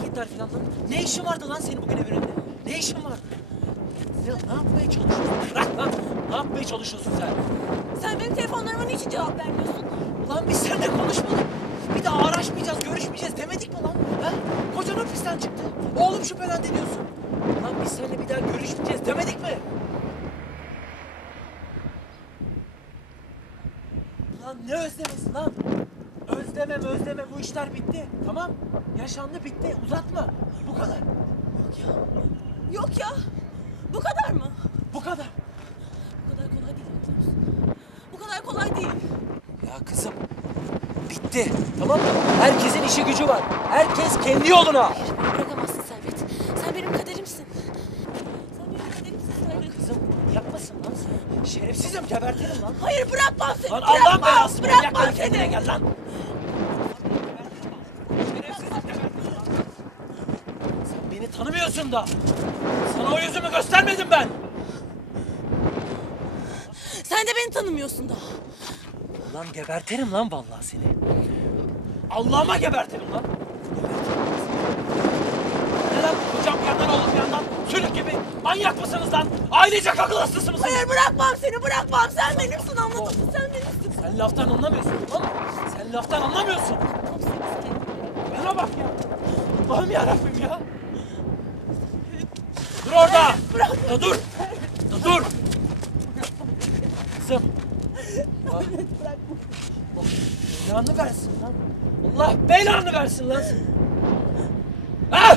saatler falan lan? Ne işin vardı lan senin bugün evin önünde? Ne işin var? Ya ne yapmaya çalışıyorsun? Bırak lan! Ne yapmaya çalışıyorsun sen? Sen benim telefonlarıma niçin cevap vermiyorsun? Ulan biz seninle konuşmadık. Bir daha araşmayacağız, görüşmeyeceğiz demedik mi lan? Ha? Kocan hapisten çıktı. Oğlum şüphelendi diyorsun. Lan biz seninle bir daha görüşmeyeceğiz demedik mi? Lan ne özlemesi lan? Özlemem özleme bu işler bitti. Tamam. Yaşandı bitti. Uzatma. Bu kadar. Yok ya. Yok ya. Bu kadar mı? Bu kadar. Bu kadar kolay değil. Bu kadar kolay değil. Ya kızım. Bitti. Tamam mı? Herkesin işi gücü var. Herkes kendi yoluna. Beni bırakamazsın Servet. Sen benim kaderimsin. Sen benim kaderimsin Servet. Kızım yapmasın lan sen. Şerefsizim gebertirim lan. Hayır bırakmam seni. Lan bırakmam, Allah'ın belası manyak Bırakmam lan kendine gel lan. Şerefsizim gebertirim lan. Sen beni tanımıyorsun da. Sana o yüzümü göstermedim ben. Sen de beni tanımıyorsun daha. Lan gebertirim lan vallahi seni. Allah'ıma gebertirim lan. Ne lan kocam bir yandan oğlum yandan sülük gibi. Manyak mısınız lan? Ailecek akıl hastası mısınız? Hayır bırakmam seni bırakmam. Sen benimsin anladın mı? Sen benimsin. Sen laftan anlamıyorsun mı? Sen laftan anlamıyorsun. Bana bak ya. Allah'ım yarabbim ya. Dur orada. Bırak. Da dur. Da dur. Kızım. Bak. Allah belanı versin lan. Allah belanı versin lan. Ha?